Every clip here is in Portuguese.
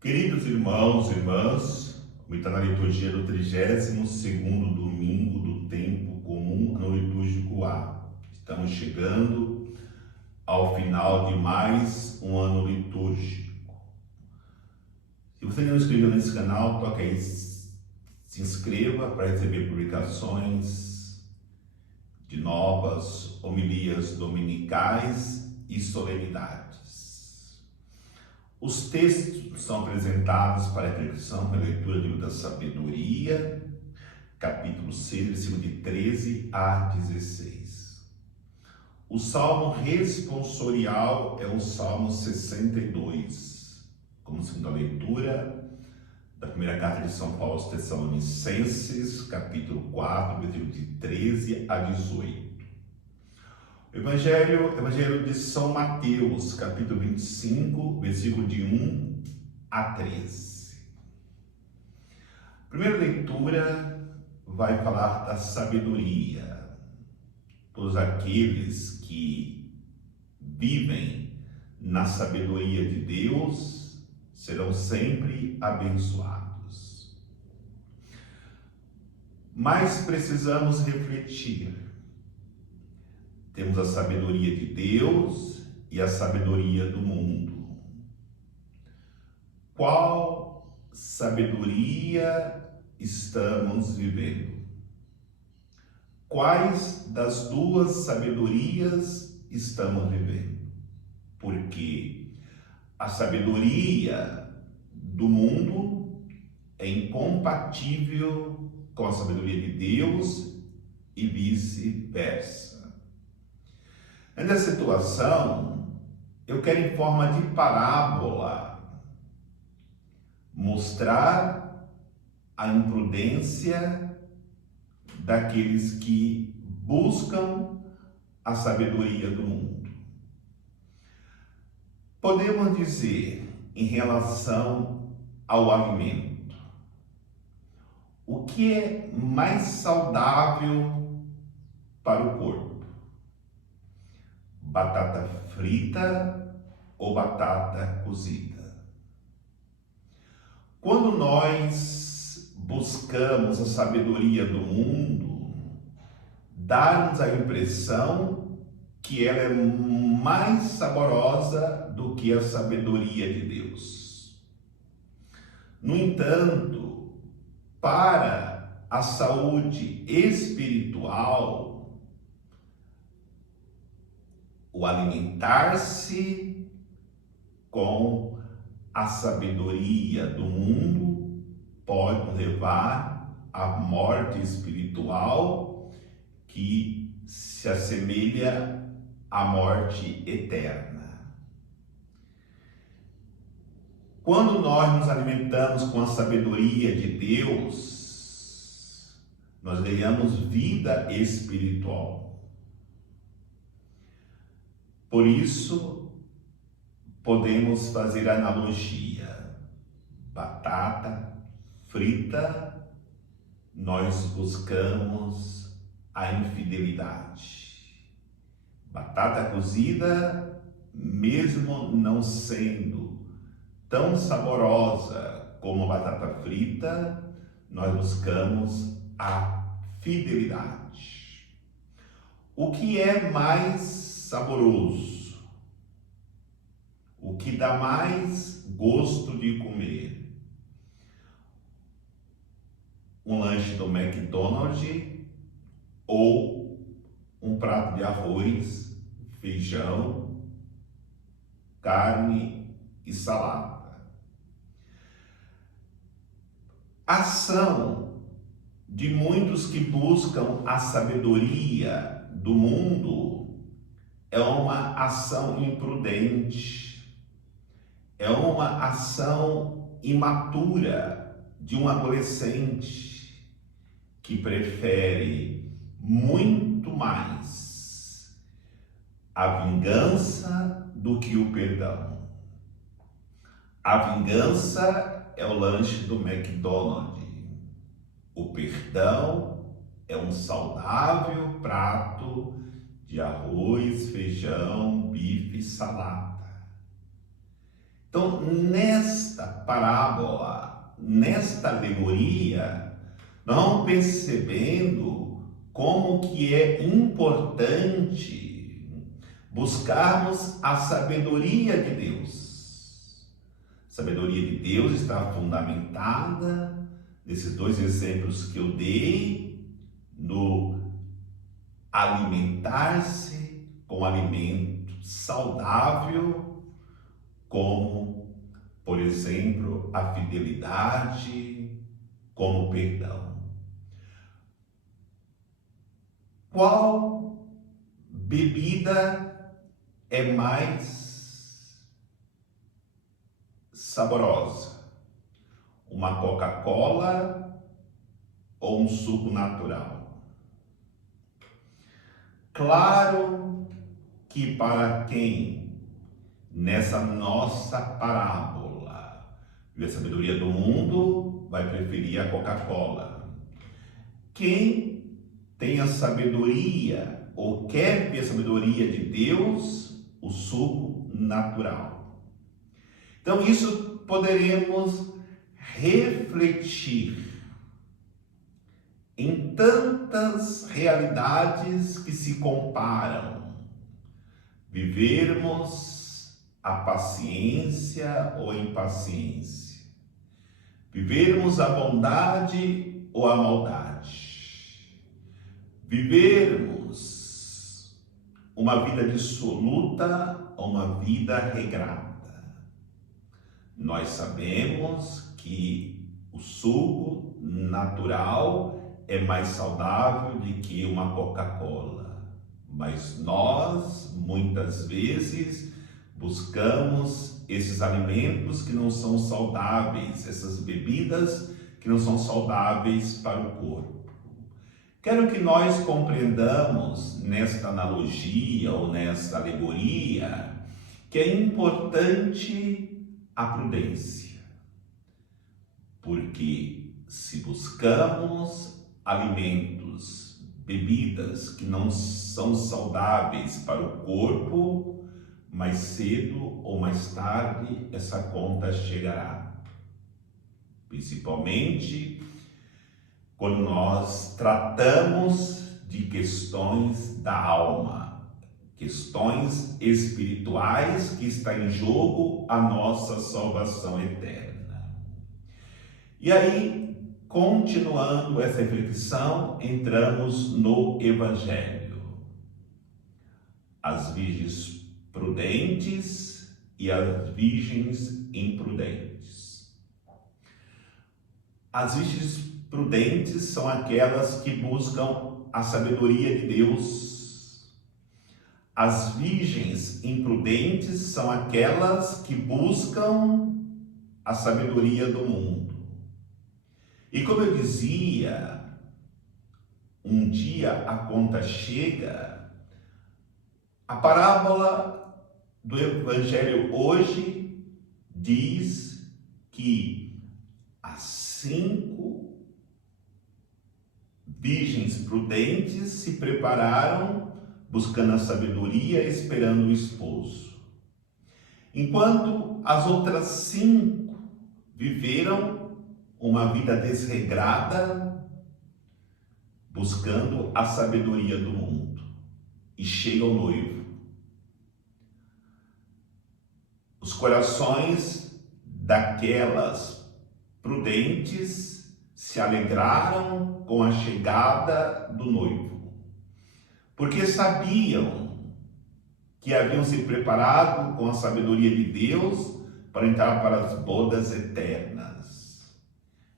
Queridos irmãos e irmãs, está na liturgia do 32º domingo do tempo comum ano litúrgico A. Estamos chegando ao final de mais um ano litúrgico. Se você não se inscreveu nesse canal, toque aí, se inscreva para receber publicações de novas homilias dominicais e solenidades. Os textos são apresentados para reflexão pela leitura do livro da Sabedoria, capítulo 6, versículo de 13 a 16. O salmo responsorial é o salmo 62, como segunda leitura da primeira carta de São Paulo aos Tessalonicenses, capítulo 4, versículo de 13 a 18. Evangelho de São Mateus, capítulo 25, versículo de 1 a 13. A primeira leitura vai falar da sabedoria. Todos aqueles que vivem na sabedoria de Deus serão sempre abençoados. Mas precisamos refletir. Temos a sabedoria de Deus e a sabedoria do mundo. Qual sabedoria estamos vivendo? Quais das duas sabedorias estamos vivendo? Porque a sabedoria do mundo é incompatível com a sabedoria de Deus e vice-versa. Nessa situação, eu quero, em forma de parábola, mostrar a imprudência daqueles que buscam a sabedoria do mundo. Podemos dizer, em relação ao alimento, o que é mais saudável para o corpo? Batata frita ou batata cozida? Quando nós buscamos a sabedoria do mundo, dá-nos a impressão que ela é mais saborosa do que a sabedoria de Deus. No entanto, para a saúde espiritual, o alimentar-se com a sabedoria do mundo pode levar à morte espiritual, que se assemelha à morte eterna. Quando nós nos alimentamos com a sabedoria de Deus, nós ganhamos vida espiritual. Por isso, podemos fazer analogia. Batata frita, nós buscamos a infidelidade. Batata cozida, mesmo não sendo tão saborosa como a batata frita, nós buscamos a fidelidade. O que é mais saboroso? O que dá mais gosto de comer? Um lanche do McDonald's ou um prato de arroz, feijão, carne e salada? A ação de muitos que buscam a sabedoria do mundo é uma ação imprudente, é uma ação imatura de um adolescente que prefere muito mais a vingança do que o perdão. A vingança é o lanche do McDonald's, o perdão é um saudável prato de arroz, feijão, bife e salada. Então, nesta parábola, nesta alegoria, nós vamos percebendo como que é importante buscarmos a sabedoria de Deus. A sabedoria de Deus está fundamentada nesses dois exemplos que eu dei, no alimentar-se com alimento saudável, como, por exemplo, a fidelidade, como o perdão. Qual bebida é mais saborosa? Uma Coca-Cola ou um suco natural? Claro que para quem nessa nossa parábola vive a sabedoria do mundo, vai preferir a Coca-Cola. Quem tem a sabedoria ou quer ter a sabedoria de Deus, o suco natural. Então isso poderemos refletir em tantas realidades que se comparam. Vivermos a paciência ou a impaciência. Vivermos a bondade ou a maldade. Vivermos uma vida dissoluta ou uma vida regrada. Nós sabemos que o suco natural é mais saudável do que uma Coca-Cola, mas nós muitas vezes buscamos esses alimentos que não são saudáveis, essas bebidas que não são saudáveis para o corpo. Quero que nós compreendamos nesta analogia ou nesta alegoria que é importante a prudência, porque se buscamos alimentos, bebidas que não são saudáveis para o corpo, mais cedo ou mais tarde essa conta chegará, principalmente quando nós tratamos de questões da alma, questões espirituais que está em jogo a nossa salvação eterna. E aí, continuando essa reflexão, entramos no Evangelho. As virgens prudentes e as virgens imprudentes. As virgens prudentes são aquelas que buscam a sabedoria de Deus. As virgens imprudentes são aquelas que buscam a sabedoria do mundo. E como eu dizia, um dia a conta chega. A parábola do Evangelho hoje diz que as 5 virgens prudentes se prepararam buscando a sabedoria, esperando o esposo. Enquanto as outras 5 viveram uma vida desregrada, buscando a sabedoria do mundo. E chega o noivo. Os corações daquelas prudentes se alegraram com a chegada do noivo, porque sabiam que haviam se preparado com a sabedoria de Deus para entrar para as bodas eternas,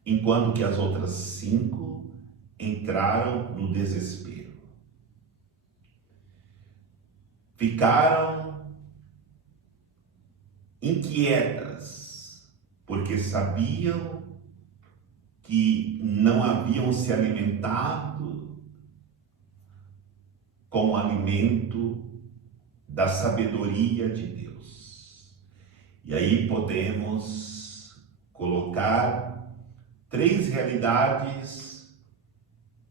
enquanto que as outras 5 entraram no desespero. Ficaram inquietas, porque sabiam que não haviam se alimentado com o alimento da sabedoria de Deus. E aí podemos colocar 3 realidades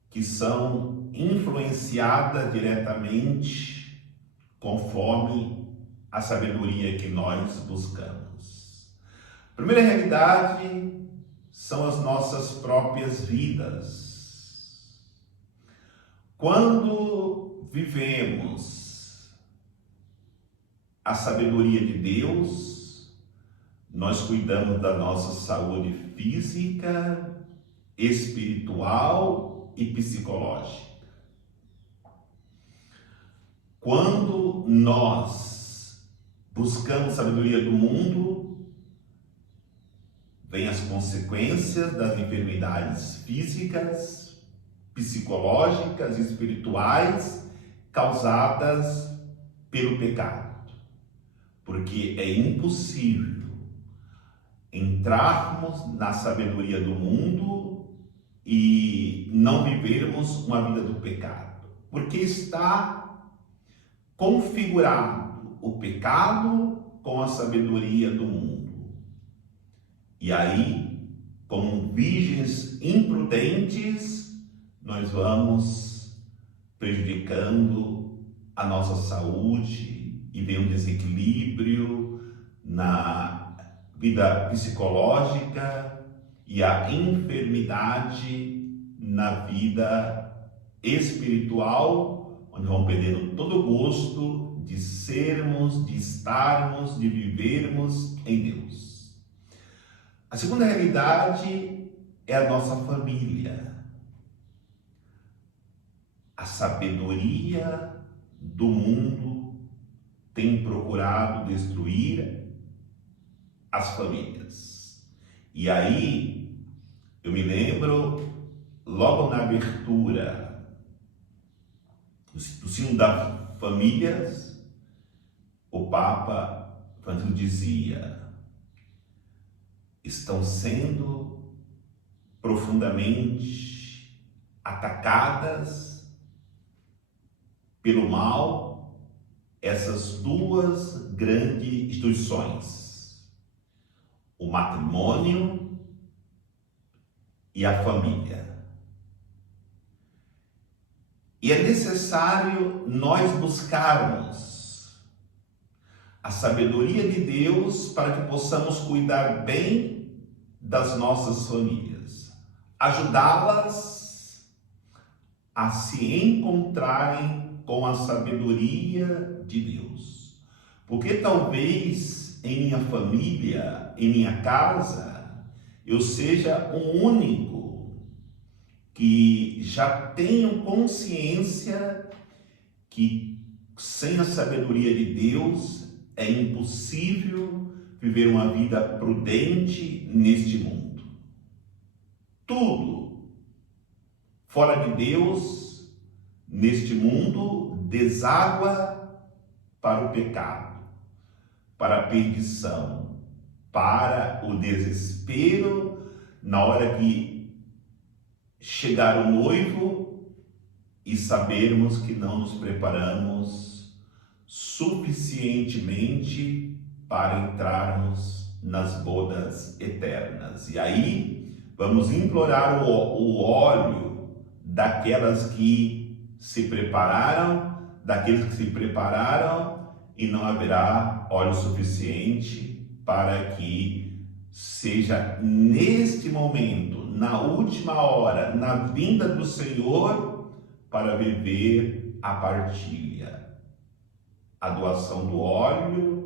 que são influenciadas diretamente conforme a sabedoria que nós buscamos. primeira realidade são as nossas próprias vidas. Quando vivemos a sabedoria de Deus, nós cuidamos da nossa saúde física, espiritual e psicológica. Quando nós buscamos sabedoria do mundo, vêm as consequências das enfermidades físicas, psicológicas e espirituais causadas pelo pecado. Porque é impossível entrarmos na sabedoria do mundo e não vivermos uma vida do pecado. Porque está configurado o pecado com a sabedoria do mundo. E aí, como virgens imprudentes, nós vamos prejudicando a nossa saúde e vem um desequilíbrio na vida psicológica e a enfermidade na vida espiritual, onde vão perdendo todo o gosto de sermos, de estarmos, de vivermos em Deus. A segunda realidade é a nossa família. A sabedoria do mundo tem procurado destruir as famílias. E aí, eu me lembro, logo na abertura do sino das famílias, o Papa Francisco dizia: estão sendo profundamente atacadas pelo mal essas duas grandes instituições, o matrimônio e a família. E é necessário nós buscarmos a sabedoria de Deus para que possamos cuidar bem das nossas famílias, ajudá-las a se encontrarem com a sabedoria de Deus. Porque talvez em minha família, em minha casa, eu seja o único que já tenho consciência que sem a sabedoria de Deus é impossível viver uma vida prudente neste mundo. Tudo fora de Deus neste mundo deságua para o pecado, para a perdição, para o desespero na hora que chegar o noivo e sabermos que não nos preparamos suficientemente para entrarmos nas bodas eternas. E aí vamos implorar o óleo daquelas que se prepararam, daqueles que se prepararam, e não haverá óleo suficiente para que seja neste momento, na última hora, na vinda do Senhor, para viver a partilha, a doação do óleo,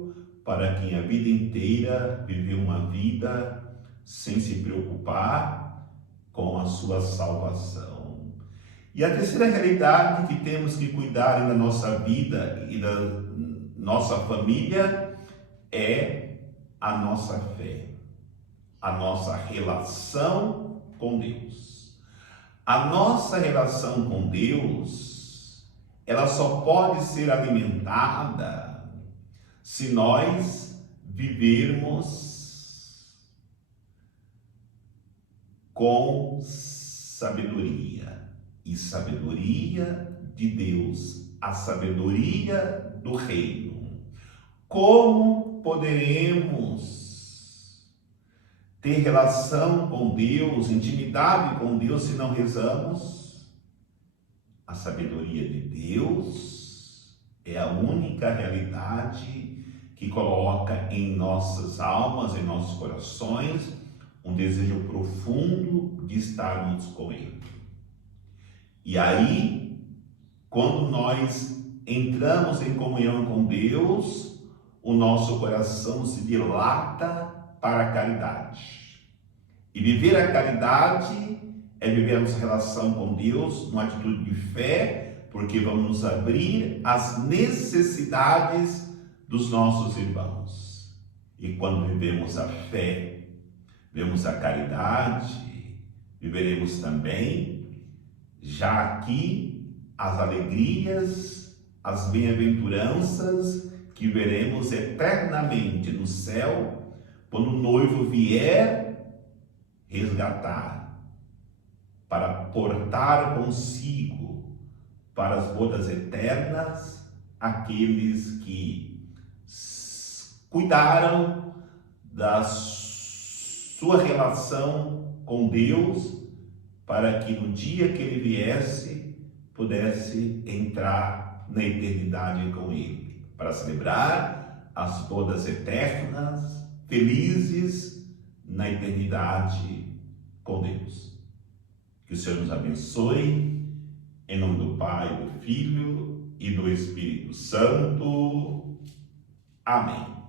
para quem a vida inteira viveu uma vida sem se preocupar com a sua salvação. E a terceira realidade que temos que cuidar da nossa vida e da nossa família é a nossa fé, a nossa relação com Deus. A nossa relação com Deus, ela só pode ser alimentada se nós vivermos com sabedoria, e sabedoria de Deus, a sabedoria do reino. Como poderemos ter relação com Deus, intimidade com Deus, se não rezamos? A sabedoria de Deus é a única realidade que que coloca em nossas almas, em nossos corações, um desejo profundo de estarmos com Ele. E aí, quando nós entramos em comunhão com Deus, o nosso coração se dilata para a caridade. E viver a caridade é viver a nossa relação com Deus numa atitude de fé, porque vamos nos abrir às necessidades dos nossos irmãos. E quando vivemos a fé, vivemos a caridade, viveremos também, já aqui, as alegrias, as bem-aventuranças que veremos eternamente no céu, quando o noivo vier resgatar, para portar consigo para as bodas eternas aqueles que cuidaram da sua relação com Deus, para que no dia que ele viesse, pudesse entrar na eternidade com ele, para celebrar as bodas eternas, felizes na eternidade com Deus. Que o Senhor nos abençoe, em nome do Pai, do Filho e do Espírito Santo. Amém.